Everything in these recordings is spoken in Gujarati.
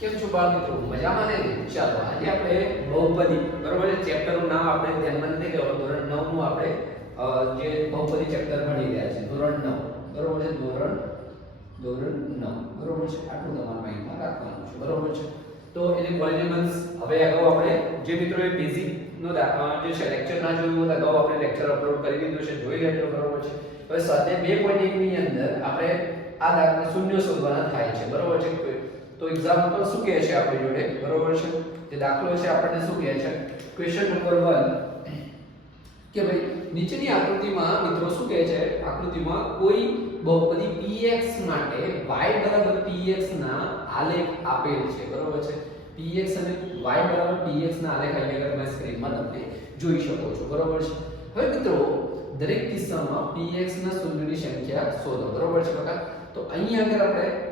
કેમ છો બાળ મિત્રો? મજામાં ને? ચાલો આજે આપણે બહુપદી બરોબર છે ચેપ્ટરનું નામ આપણે ધ્યાનમાં નથી લેવાનું. ધોરણ 9 નું આપણે જે બહુપદી ચેપ્ટર ભણી રહ્યા છે ધોરણ 9 બરોબર છે. ધોરણ 9 બરોબર છે. આટલું તમારા માઇન્ડમાં રાખવાનું છે બરોબર છે. તો એને પોલિનોમિયલ્સ હવે અગાઉ આપણે જે મિત્રોએ બેઝિક નો જે છે લેક્ચર ના જોયું હોય અગાઉ આપણે લેક્ચર અપલોડ કરી દીધું છે, જોઈ લેજો બરોબર છે. હવે સ્વાધ્યાય 2.1 ની અંદર આપણે આ દાખલા શૂન્ય શોધવાના થાય છે બરોબર છે. તો એક્ઝામ્પલ શું કહે છે આપણી જોડે બરોબર છે. જે દાખલો છે આપણને શું કહે છે, ક્વેશ્ચન નંબર 1 કે ભાઈ નીચેની આકૃતિમાં મિત્રો શું કહે છે, આકૃતિમાં કોઈ બહુપદી px માટે y બરાબર px ના આલેખ આપેલ છે બરોબર છે. px અને y બરાબર px ના આલેખ અહીંયા તમે સ્ક્રીનમાં તમે જોઈ શકો છો બરોબર છે. હવે મિત્રો દરેક કિસ્સામાં px ના શૂન્યની સંખ્યા શોધો બરોબર છે બકા. તો અહીંયા આગળ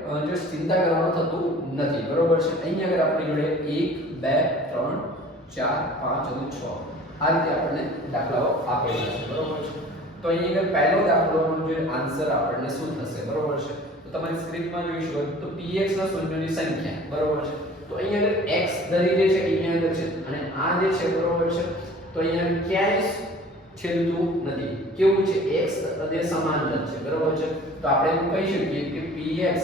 આપણે જો ચિંતા કરવાનું થતું નથી બરોબર છે. અહીંયા આગળ આપણી જોડે 1 2 3 4 5 અને 6 આ રીતે આપણને દાખલાઓ આપેલા છે બરોબર છે. તો અહીંયા આગળ પહેલો દાખલાનો જે આન્સર આપણને શું થશે બરોબર છે. તો તમારી સ્ક્રીનમાં જોઈ શકો તો px ના શૂન્યની સંખ્યા બરોબર છે. તો અહીંયા આગળ x દરી જે છે અહીંયા આગળ છે અને આ જે છે બરોબર છે. તો અહીંયા ક્યાંય છેદતું નથી. કેવું છે, x અને સમાંતર છે બરોબર છે. તો આપણે એવું કહી શકીએ કે px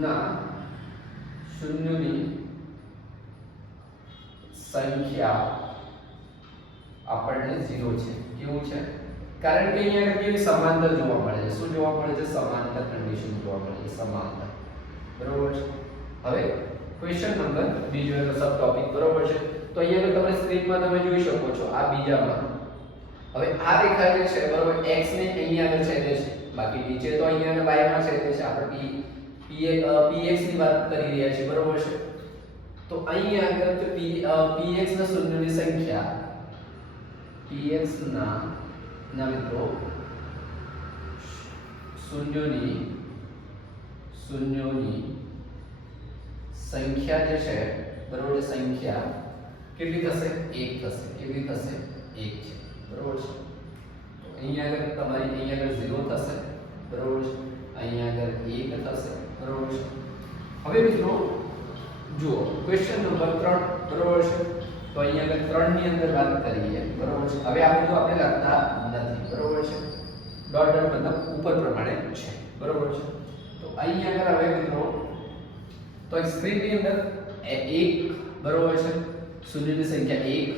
ના શૂન્યની સંખ્યા આપણને 0 છે. કેવું છે, કારણ કે અહીંયા કેવી સમાંતર જોવા મળે છે. શું જોવા મળે છે, સમાંતર કન્ડિશન જોવા મળે છે, સમાંતર બરોબર છે. હવે ક્વેશ્ચન નંબર બીજો એનો સબ ટોપિક બરોબર છે. તો અહીંયા તમે સ્ક્રીનમાં તમે જોઈ શકો છો આ બીજામાં. હવે આ રેખા જે છે બરોબર x ને અહીંયા આગળ છેદે છે, બાકી નીચે તો અહીંયા y માં છેદે છે. આપણે px ની વાત કરી રહ્યા છીએ બરોબર છે. તો અહીંયા આગળ તો px ના શૂન્યની સંખ્યા px ના મિત્રો શૂન્યોની સંખ્યા જે છે બરોબર, સંખ્યા કેટલી થશે, 1 થશે. કેટલી થશે, 1 છે બરોબર છે. તો અહીંયા આગળ તમારી અહીંયા આગળ 0 થશે બરોબર છે, અહીંયા આગળ 1 થશે બરોબર છે. હવે મિત્રો જુઓ ક્વેશ્ચન નંબર 3 બરોબર છે. તો અહીંયા આગળ 3 ની અંદર વાત કરીએ બરોબર છે. હવે આ બધું આપણે લખતા નથી બરોબર છે. ડોટ ડોટ મતલબ ઉપર પ્રમાણે છે બરોબર છે. તો અહીંયા આગળ હવે મિત્રો તો સ્ક્રીન ની અંદર 1 બરોબર છે, શૂન્યની સંખ્યા 1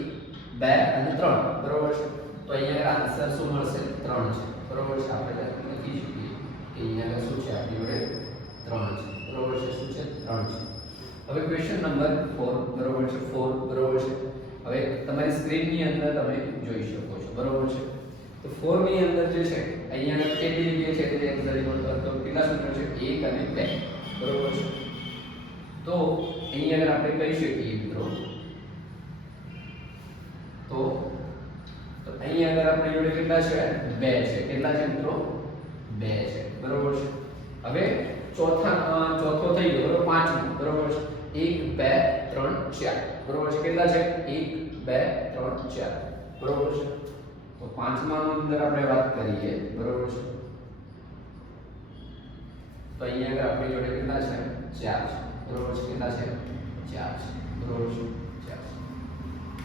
2 અને 3 બરોબર છે. તો અહીંયા આન્સર શું મળશે, 3 છે બરોબર છે. આપણે લખી શકીએ કે અહીંયા શું છે, આપણી જોડે 3 છે બરોબર છે. શું છે, 3 છે. હવે ક્વેશ્ચન નંબર 4 બરોબર છે, 4 બરોબર છે. હવે તમારી સ્ક્રીન ની અંદર તમે જોઈ શકો છો બરોબર છે. તો 4 ની અંદર જે છે અહીંયા કેટલી જગ્યાએ છે તે એક્ઝેક્ટ તો કેટલા શૂન્ય છે, 1 અને 2 બરોબર છે. તો અહીંયા આગળ આપણે કહી શકીએ મિત્રો તો અહીંયા આગળ આપણી જોડે કેટલા છે, 2 છે. કેટલા છે મિત્રો, 2 છે બરોબર છે. હવે ચોથો થઈ ગયો બરોબર, પાંચમો બરોબર છે. 1 2 3 4 બરોબર છે. કેટલા છે, 1 2 3 4 બરોબર છે. તો પાંચમાની અંદર આપણે વાત કરીએ બરોબર છે. તો અહીંયા આગળ આપણી જોડે કેટલા છે, 4 છે બરોબર છે. કેટલા છે, 4 છે બરોબર છે, 4.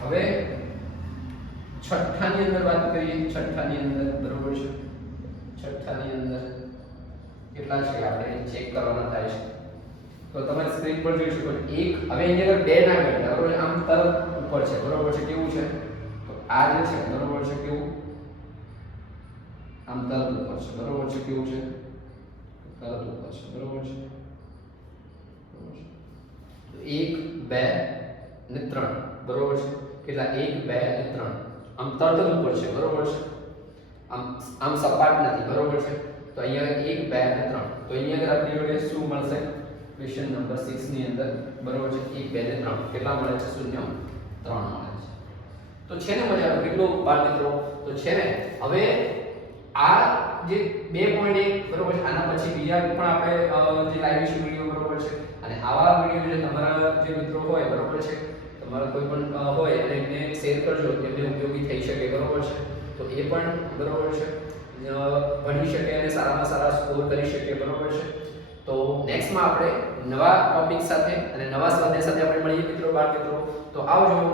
હવે છઠ્ઠાની અંદર વાત કરીએ. છઠ્ઠાની અંદર બરોબર છે, છઠ્ઠાની અંદર કેટલા છે આપણે ચેક કરવાના થાય છે. તો તમારી સ્ક્રીન પર જોઈ શકો છો 1. હવે અહીંયા આગળ 2 ના ગણતા બરોબર, આમ તરત ઉપર છે બરોબર છે. કેવું છે, તો આ જે છે બરોબર છે, કેવું આમ તરત ઉપર છે બરોબર છે. કેવું છે, તરત ઉપર છે બરોબર છે. 1 2 અને 3 બરોબર છે. કેટલા, 1 2 અને 3 આમ તરત ઉપર છે બરોબર છે. આમ સપાટ નથી બરોબર છે. તો અહીંયા 1 2 અને 3 તો અહીંયા આગળ આપણી જોડે શું મળશે, ક્વેશ્ચન નંબર 6 ની અંદર બરોબર છે 1 2 અને 3 કેટલા મળે છે, શૂન્ય 3 મળે છે. તો છે ને મજા આવે કેટલો બાળ મિત્રો. તો છે ને હવે આ જે 2.1 બરોબર છે, આના પછી બીજા પણ આપણે જે લાઈવ વિડિયો બરોબર છે. અને આવા વિડિયો જે તમારા જે મિત્રો હોય બરોબર છે, તમારા કોઈ પણ હોય અને એમને શેર કરજો, એમને ઉપયોગી થઈ શકે બરોબર છે. તો એ પણ બરોબર છે ભણી શકે અને સારામાં સારા સ્કોર કરી શકે બરોબર છે. તો નેક્સ્ટ નેક્સ્ટમાં આપણે નવા ટોપિક સાથે અને નવા સ્વાધ્યાય સાથે આપણે મળીએ મિત્રો, બાળ મિત્રો. તો આવજો.